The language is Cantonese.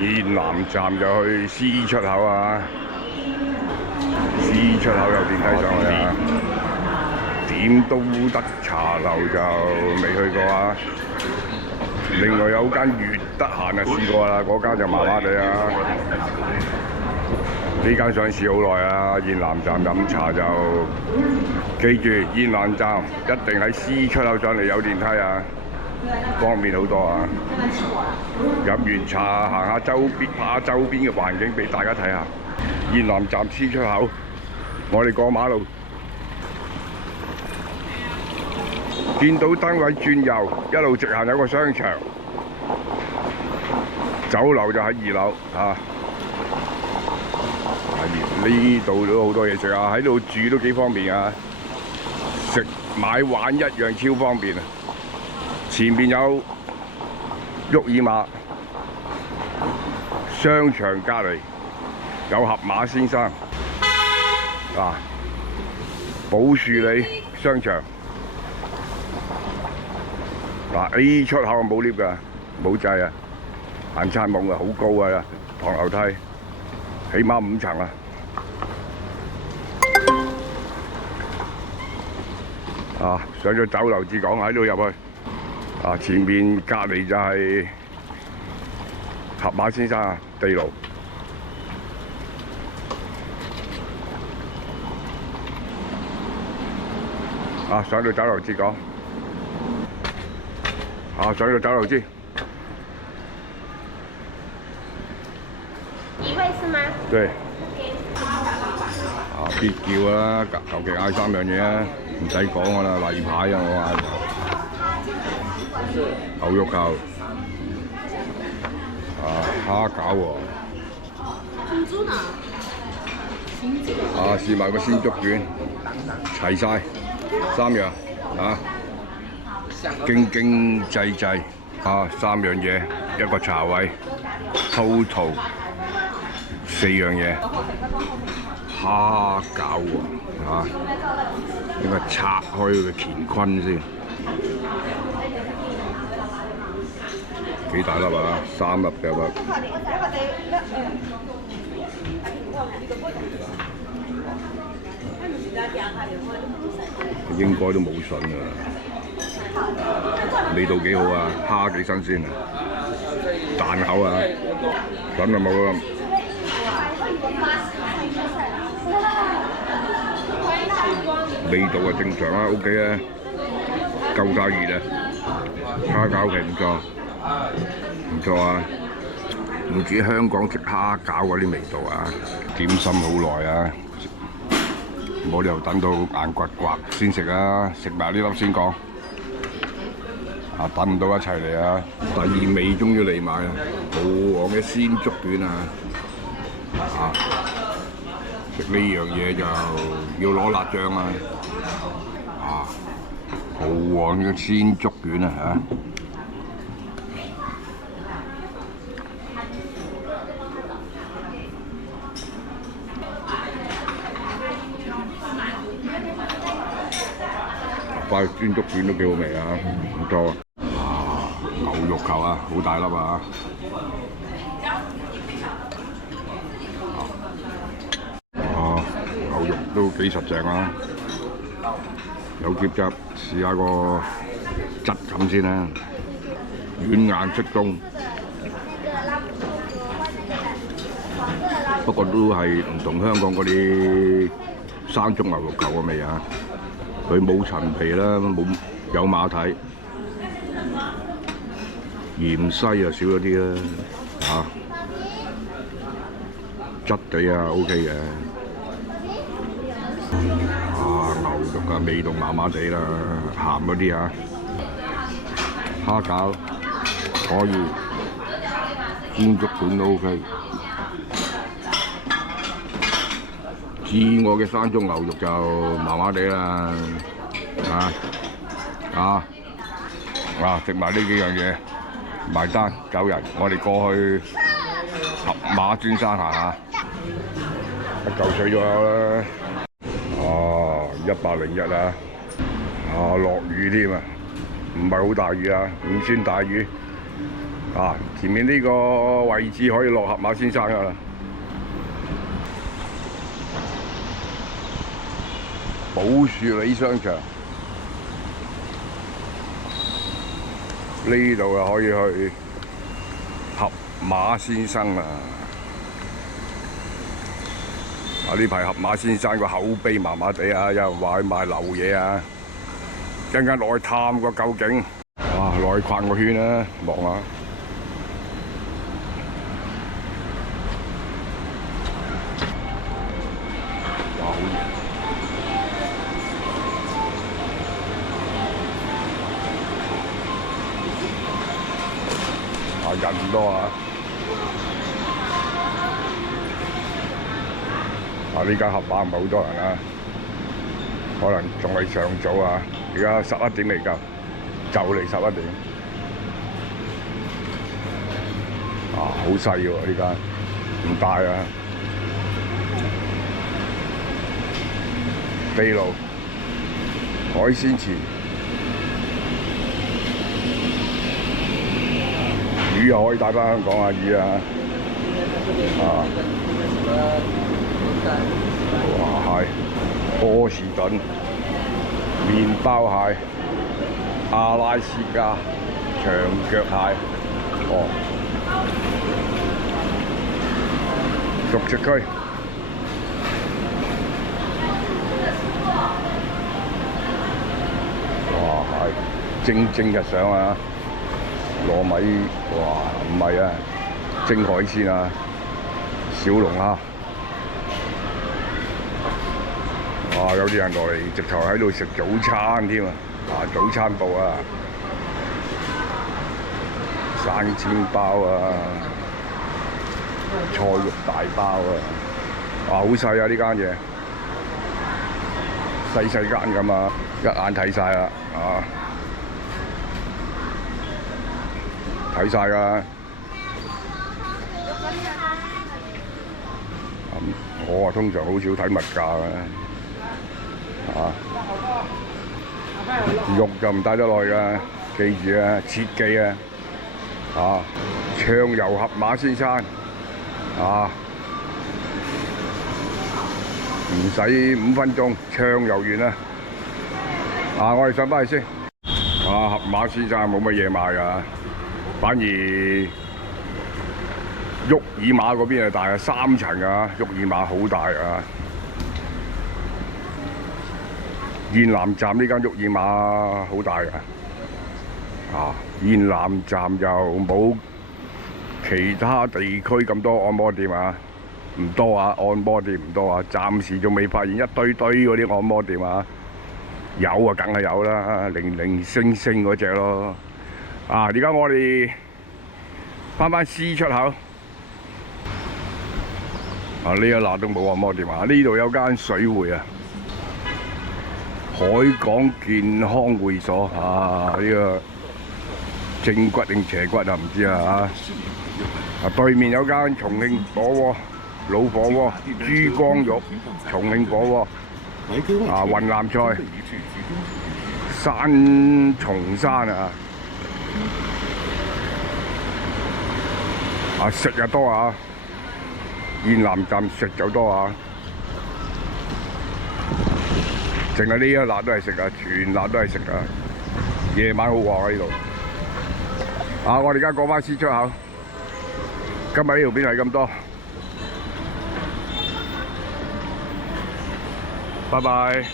燕南站就去 C 出口啊，C 出口有電梯上去啊。點都德茶樓就未去過啊。另外有間粵得閒啊試過啦，嗰間就麻麻地啊。呢間上市好耐啊，燕南站飲茶就記住，燕南站一定喺 C 出口上嚟有電梯啊，方便好多啊！飲完茶行下周邊，拍下周邊嘅環境俾大家睇下。燕南站 C 出口，我哋過馬路，見到燈位轉右，一路直行有個商場，酒樓就喺2樓啊。呢度都好多嘢食啊，喺度住都幾方便啊，食買玩一樣超方便啊！前面有沃爾瑪，商場隔離有盒馬先生啊，寶樹里商場嗱 A 出口冇 lift 㗎，冇掣啊，行餐網啊，好高啊，唐樓梯，起碼5層啊！啊，上咗酒樓至講喺度入去。啊，前面隔離就係盒馬先生啊，地牢。啊，上到酒樓至講。啊，上到酒樓至。一位是嗎？對。啊，必叫啦，求其嗌3樣嘢啊！唔使講㗎啦，例牌啊，我嗌牛肉球，啊蝦餃喎，珍珠呢？啊試埋個鮮竹卷，齊晒3樣啊，經經濟濟啊3樣嘢，一個茶位 ，total 4樣嘢，蝦餃喎啊！應該拆開佢嘅乾坤先，幾大粒啊？3粒嘅喎，應該都冇筍啊！味道幾好啊，蝦幾新鮮啊，彈口啊，筍就冇啦。味道啊正常啊 ，OK 啊，夠晒熱啊，蝦餃皮唔錯，唔錯啊，唔似香港食蝦餃嗰啲味道啊，點心好耐啊，冇理由等到眼刮刮先食啊，食埋呢粒先講，啊等唔到一齊嚟啊，第2味終於嚟埋啊，蠔皇嘅鮮竹卷啊，啊！食呢樣嘢就要攞辣醬啊！啊，蠔皇嘅鮮竹卷啊嚇！塊鮮竹卷都幾好味啊，唔錯啊！啊，牛肉球啊，好大粒啊！都幾實淨啊！有醃汁，試下個質感先啦，軟硬適中。不過都係唔同香港嗰啲山竹牛肉球嘅味啊！佢冇陳皮啦，有馬蹄，芫茜就少咗啲啦，嚇質地啊 OK 嘅。啊，牛肉啊，味道麻麻地啦，鹹嗰啲啊，蝦餃可以，鮮竹卷都 OK。至我嘅山竹牛肉就麻麻地啦，食埋呢幾樣嘢，埋單走人。我哋過去盒馬先生行下，一嚿水咗啦。101啊！啊，落雨添啊，唔係好大雨啊，5川大雨。啊，前面呢個位置可以落盒馬先生噶啦。寶樹里商場呢度又可以去盒馬先生啦。啊！呢排盒馬先生個口碑麻麻地啊，有人話佢賣流嘢啊，一陣間落去探個究竟。哇！落去逛個圈啦，望下。哇！好熱。啊！人多啊！啊！呢間盒馬唔係好多人啊，可能仲係上早啊。而家11點嚟㗎，就嚟11點。啊！好細喎呢間，唔大啊。秘魯海鮮池，魚又可以帶翻香港啊魚啊！啊！哇！係波士頓、麵包蟹、阿拉斯加長腳蟹，哦，熟食區。哇！係蒸日上啊，糯米，哇！唔係啊，蒸海鮮啊，小龍蝦。哇！有啲人落嚟直頭喺度食早餐添啊！啊，早餐部啊，生煎包啊，菜肉大包啊，哇！好細啊呢間嘢，細間咁啊，一眼睇晒啦啊，睇晒㗎。我啊通常好少睇物價嘅。啊！肉就唔帶得落去㗎，記住啊，切記啊！啊，暢遊盒馬先生啊，唔使5分鐘，暢遊完啦！啊，我哋上返去先。啊，盒馬先生冇乜嘢賣㗎，反而沃爾瑪嗰邊係大啊，3層啊，沃爾瑪好大啊！燕南站呢間沃爾瑪好大㗎，啊！燕南站就冇其他地區咁多按摩店啊，唔多啊，按摩店唔多啊，暫時仲未發現一堆堆嗰啲按摩店啊，有啊，梗係有啦，零零星星嗰只咯。啊！而家我哋翻 C 出口，啊呢一欄都冇按摩店啊，呢度有間水會啊。海港健康會所啊！呢個正骨定邪骨啊？唔知啊嚇！啊對面有間重慶火鍋、老火鍋、珠江肉、重慶火鍋啊，雲南菜、山松山啊！啊食又多啊！燕南站食就多啊！淨係呢一辣都係食啊，全辣都係食啊！夜晚好旺啊呢度。啊，我哋而家過返 C 出口。今日呢條片係咁多，拜拜。